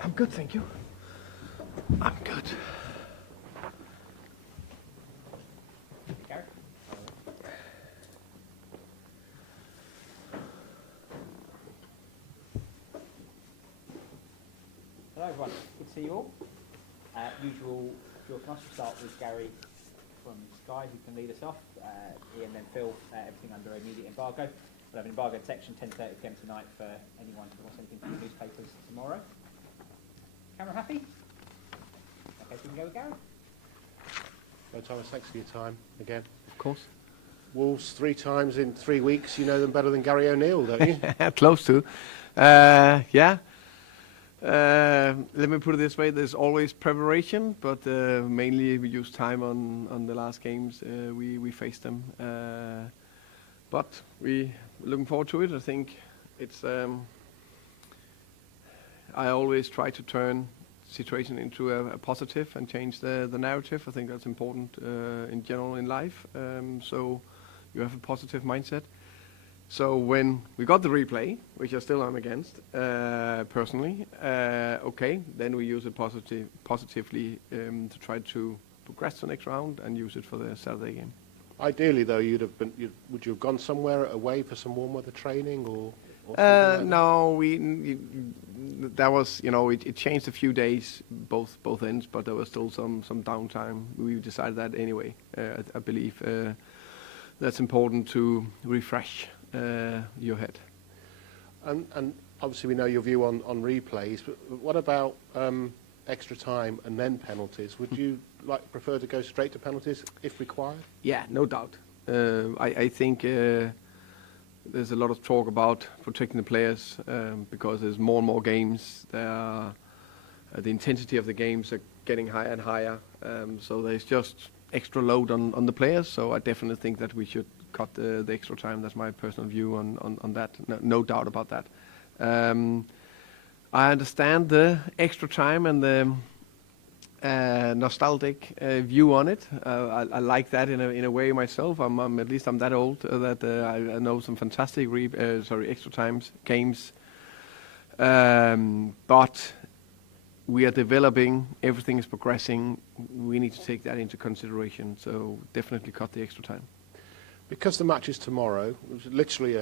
I'm good, thank you. I'm good. Gary? Hello everyone, good to see you all. Usual drill from us, we'll start with Gary from Sky, who can lead us off. Ian, then Phil, everything under immediate embargo. We'll have an embargoed section 10:30 PM tonight for anyone who wants anything from the newspapers tomorrow. Camera happy? Okay, so we can go with Gary. No, Thomas, thanks for your time again. Of course. Wolves 3 times in 3 weeks. You know them better than Gary O'Neill, don't you? Close to. Yeah. Let me put it this way: there's always preparation, but mainly we use time on the last games. We face them, but we looking forward to it. I think it's. I always try to turn situation into a positive and change the narrative. I think that's important in general in life. So you have a positive mindset. So when we got the replay, which I still am against personally, okay, then we use it positively to try to progress to the next round and use it for the Saturday game. Ideally, though, would you have gone somewhere away for some warm weather training or no, that was, it changed a few days, both ends, but there was still some downtime. We decided that anyway. I believe that's important to refresh your head. And obviously we know your view on replays, but what about extra time and then penalties? Would you prefer to go straight to penalties if required? Yeah, no doubt. I think there's a lot of talk about protecting the players because there's more and more games. The intensity of the games are getting higher and higher. So there's just extra load on the players. So I definitely think that we should cut the extra time. That's my personal view on that. No doubt about that. I understand the extra time and the nostalgic view on it. I like that in a way myself. I'm at least I'm that old that I know some fantastic extra times games. But we are developing. Everything is progressing. We need to take that into consideration. So definitely cut the extra time. Because the match is tomorrow, it was literally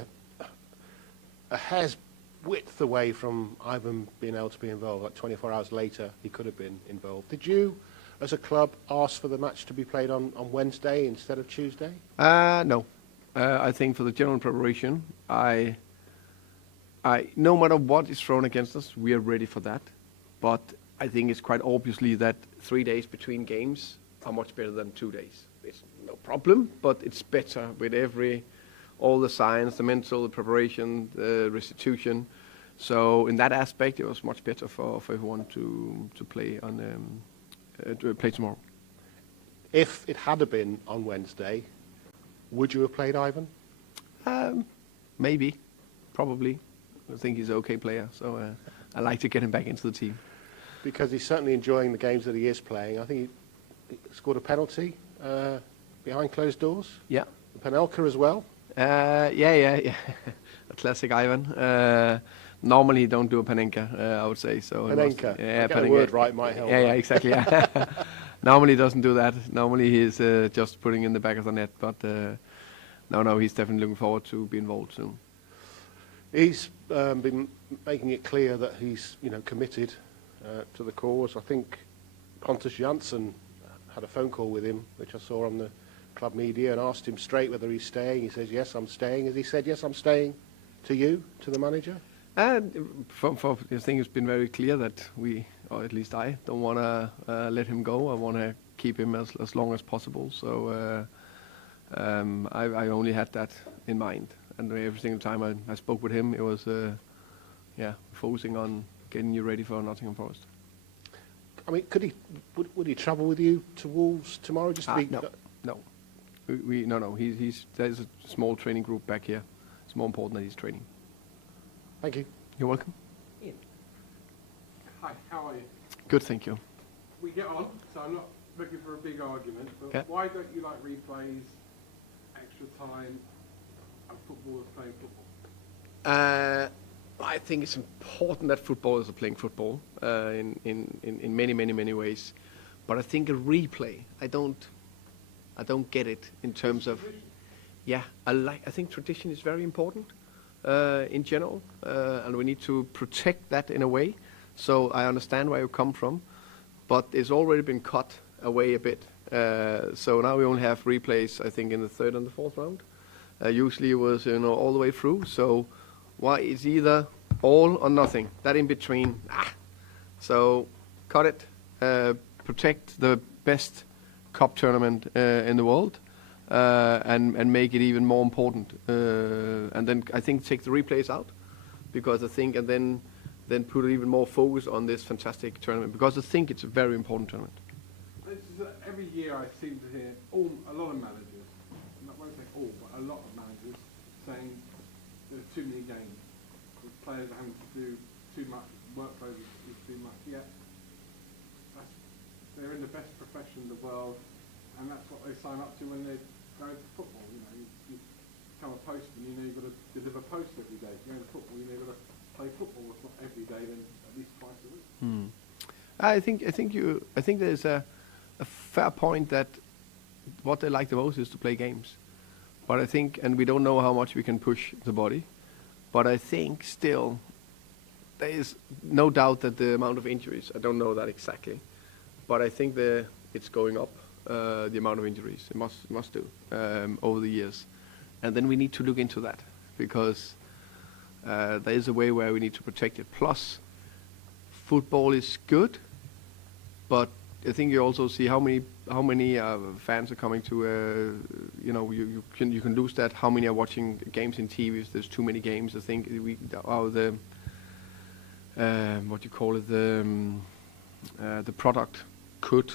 a hair's width away from Ivan being able to be involved. Like 24 hours later, he could have been involved. Did you, as a club, ask for the match to be played on Wednesday instead of Tuesday? No. I think for the general preparation, I no matter what is thrown against us, we are ready for that. But I think it's quite obviously that 3 days between games are much better than 2 days. It's no problem, but it's better with all the science, the mental, the preparation, the restitution. So in that aspect, it was much better for everyone to play play tomorrow. If it had been on Wednesday, would you have played Ivan? Maybe, probably. I think he's an okay player, so I like to get him back into the team. Because he's certainly enjoying the games that he is playing. I think he scored a penalty behind closed doors. Yeah. Panelka as well. Yeah. A classic Ivan. Normally he don't do a Panenka, I would say. So Panenka. Yeah, Get the word right might help. Yeah, exactly. Yeah. Normally he doesn't do that. Normally he's just putting in the back of the net. But no, he's definitely looking forward to be involved soon. He's been making it clear that he's committed to the cause. I think Pontus Jansson had a phone call with him, which I saw on the club media, and asked him straight whether he's staying. He says, yes, I'm staying. Has he said, yes, I'm staying to you, to the manager? I think it's been very clear that we, or at least I, don't want to let him go. I want to keep him as long as possible. So I only had that in mind. And every single time I spoke with him, it was focusing on getting you ready for Nottingham Forest. I mean, would he travel with you to Wolves tomorrow? No. There's a small training group back here. It's more important that he's training. Thank you. You're welcome. Ian. Hi, how are you? Good, thank you. We get on, so I'm not looking for a big argument, but Yeah. why don't you like replays, extra time, and footballers playing football? I think it's important that footballers are playing football in many ways, but I think a replay, I don't get it in terms of. Yeah, I think tradition is very important in general, and we need to protect that in a way. So I understand where you come from, but it's already been cut away a bit. So now we only have replays, I think, in the third and the fourth round. Usually it was all the way through. So why it's either all or nothing? That in between, So cut it. Protect the best cup tournament in the world. And make it even more important. And then I think take the replays out, because I think, and then put even more focus on this fantastic tournament, because I think it's a very important tournament. This is every year I seem to hear a lot of managers, I won't say all, but a lot of managers saying there's too many games. The players are having to do too much, workload is too much. Yeah, they're in the best profession in the world, and that's what they sign up to when they go to football. You become a postman, you've got to deliver post every day. If you go to football, you've got to play football. If not every day, then at least twice a week. I think there's a fair point that what they like the most is to play games. But I think, and we don't know how much we can push the body, but I think still there is no doubt that the amount of injuries, I don't know that exactly, but I think it's going up, the amount of injuries. It must do over the years. And then we need to look into that, because there is a way where we need to protect it. Plus, football is good, but I think you also see how many fans are coming to. You can lose that. How many are watching games in TV? If there's too many games, I think the product could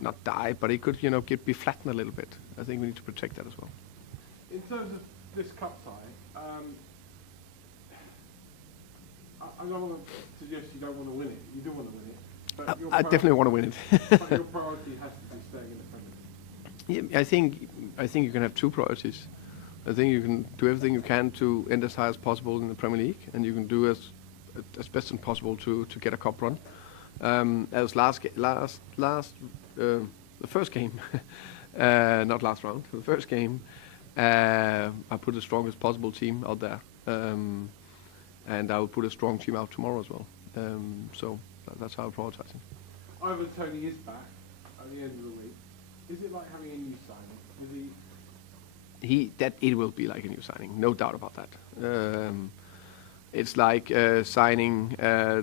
not die, but it could be flattened a little bit. I think we need to protect that as well. In terms of this cup tie, I don't want to suggest you don't want to win it. You do want to win it. But I definitely want to win it. But your priority has to be staying in the Premier League. Yeah, I think you can have two priorities. I think you can do everything you can to end as high as possible in the Premier League, and you can do as best as possible to get a cup run. As the first game, not last round, the first game, I put the strongest possible team out there, and I will put a strong team out tomorrow as well. So that's how I'm prioritizing. Ivan Toney is back at the end of the week. Is it like having a new signing? It will be like a new signing, no doubt about that. It's like signing a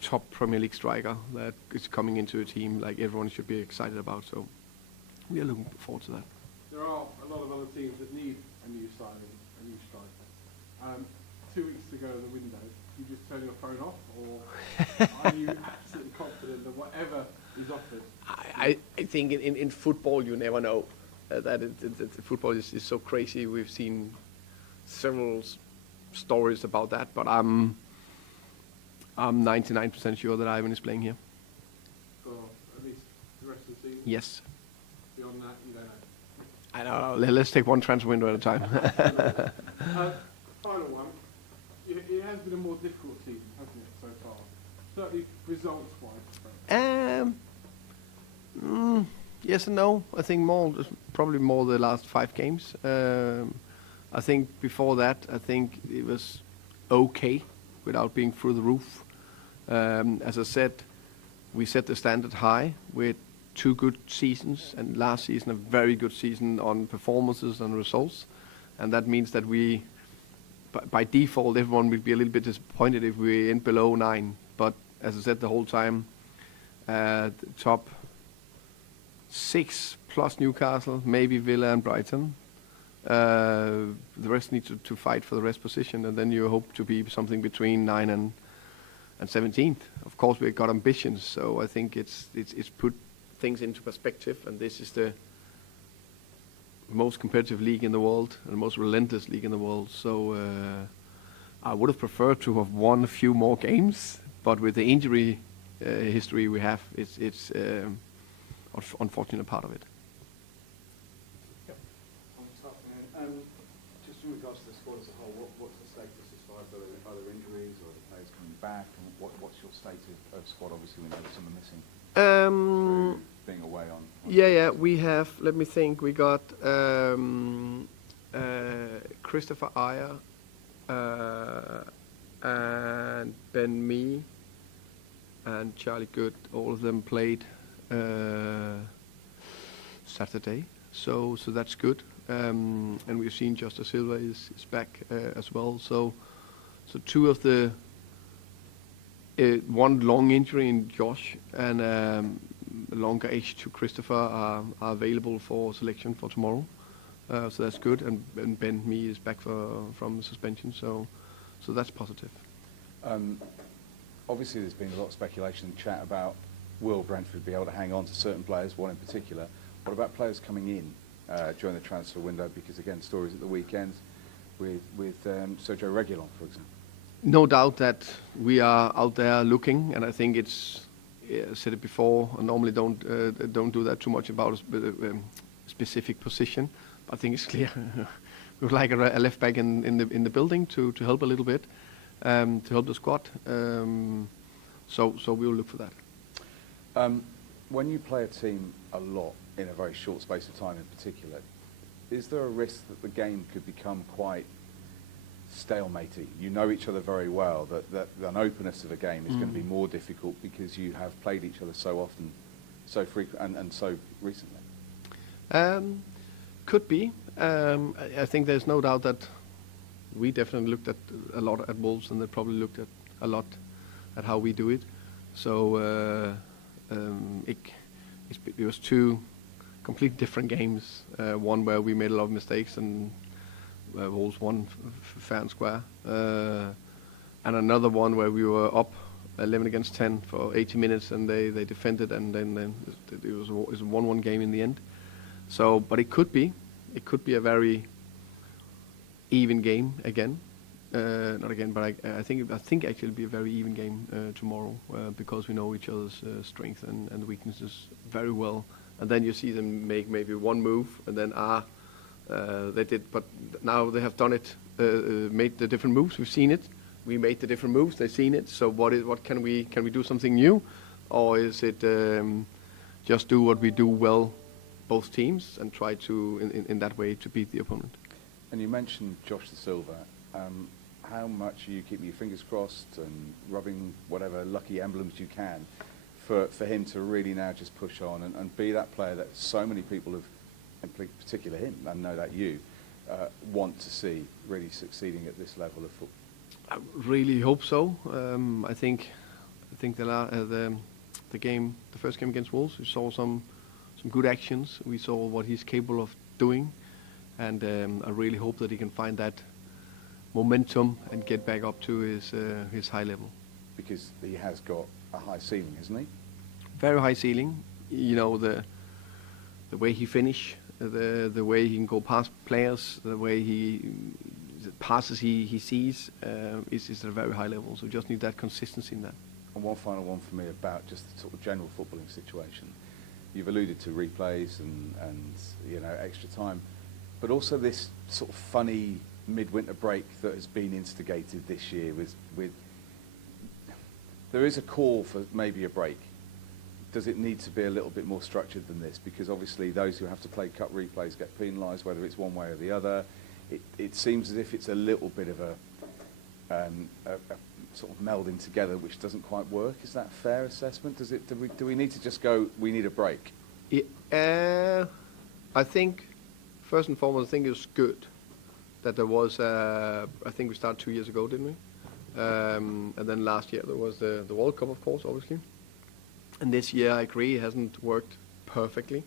top Premier League striker that is coming into a team like everyone should be excited about. So we are looking forward to that. There are a lot of other teams that need a new signing, a new striker. 2 weeks to go in the window, you just turn your phone off, or are you absolutely confident that whatever is offered? I think in football you never know. Football is so crazy. We've seen several stories about that, but I'm 99% sure that Ivan is playing here. For at least the rest of the season? Yes. Beyond that, you don't know. I know. Let's take one transfer window at a time. Final one. It has been a more difficult season, hasn't it, so far? Certainly results-wise. Yes and no. I think probably more the last 5 games. I think before that, I think it was okay without being through the roof. As I said, we set the standard high with 2 good seasons, and last season a very good season on performances and results. And that means that we, by default, everyone would be a little bit disappointed if we end below 9. But as I said the whole time, the top 6 plus Newcastle, maybe Villa and Brighton. The rest need to fight for the rest position, and then you hope to be something between 9 and 17th. Of course, we've got ambitions, so I think it's put things into perspective, and this is the most competitive league in the world and the most relentless league in the world. So I would have preferred to have won a few more games, but with the injury history we have, unfortunate part of it. Just in regards to the squad as a whole, what's the status as far as other injuries or the players coming back? And what's your state of squad? Obviously, we know that some are missing through being away on. Yeah. We have. Let me think. We got Christopher Ayer and Ben Mee and Charlie Good. All of them played Saturday, so that's good. And we've seen Justice Silva is back as well. So two of the one long injury in Josh and longer age to Christopher are available for selection for tomorrow. So that's good. And Ben Mee is back from suspension. So that's positive. Obviously, there's been a lot of speculation and chat about will Brentford be able to hang on to certain players, one in particular. What about players coming in during the transfer window? Because again, stories at the weekend with Sergio Reguilon, for example. No doubt that we are out there looking, and I think it's I said it before. I normally don't do that too much about a specific position. But I think it's clear we would like a left back in the building to help a little bit, to help the squad. So we will look for that. When you play a team a lot in a very short space of time in particular, is there a risk that the game could become quite stalematy? You know each other very well, that an openness of a game is going to be more difficult because you have played each other so often, so frequent and so recently. Could be. I think there's no doubt that we definitely looked at a lot at Wolves, and they probably looked at a lot at how we do it. So it was two completely different games. One where we made a lot of mistakes and Wolves won fair and square, and another one where we were up 11 against 10 for 80 minutes and they defended, and then it was a 1-1 game in the end. So, but it could be a very even game again. Not again, but I think actually it'll be a very even game tomorrow because we know each other's strengths and weaknesses very well. And then you see them make maybe one move, and then they did. But now they have done it, made the different moves. We've seen it. We made the different moves. They've seen it. So what can we do something new, or is it just do what we do well, both teams, and try to in that way to beat the opponent? And you mentioned Josh De Silva. How much are you keeping your fingers crossed and rubbing whatever lucky emblems you can for him to really now just push on and be that player that so many people have, in particular him, and know that you, want to see really succeeding at this level of football? I really hope so. I think the first game against Wolves, we saw some good actions. We saw what he's capable of doing, and I really hope that he can find that momentum and get back up to his high level. Because he has got a high ceiling, hasn't he? Very high ceiling. You know, the way he finish, the way he can go past players, the way the passes he sees is at a very high level. So just need that consistency in that. And one final one for me about just the sort of general footballing situation. You've alluded to replays and extra time, but also this sort of funny midwinter break that has been instigated this year with there is a call for maybe a break. Does it need to be a little bit more structured than this? Because obviously those who have to play cut replays get penalised, whether it's one way or the other. It seems as if it's a little bit of a sort of melding together, which doesn't quite work. Is that a fair assessment? Do we need to just go, we need a break? I think, first and foremost, I think it was good that there was, I think we started 2 years ago, didn't we? And then last year there was the World Cup, of course, obviously. And this year, I agree, it hasn't worked perfectly.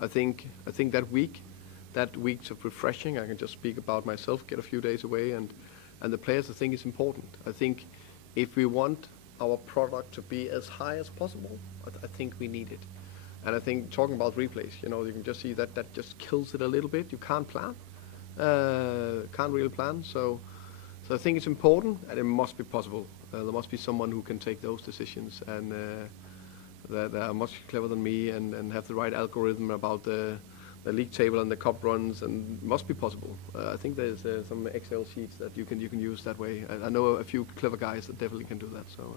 I think that week's of refreshing. I can just speak about myself, get a few days away, and the players, I think, is important. I think if we want our product to be as high as possible, I think we need it. And I think talking about replays, you can just see that just kills it a little bit. You can't plan. Can't really plan. So I think it's important, and it must be possible. There must be someone who can take those decisions, and that are much clever than me and have the right algorithm about the league table and the cup runs, and must be possible. I think there's some Excel sheets that you can use that way. I know a few clever guys that definitely can do that. So.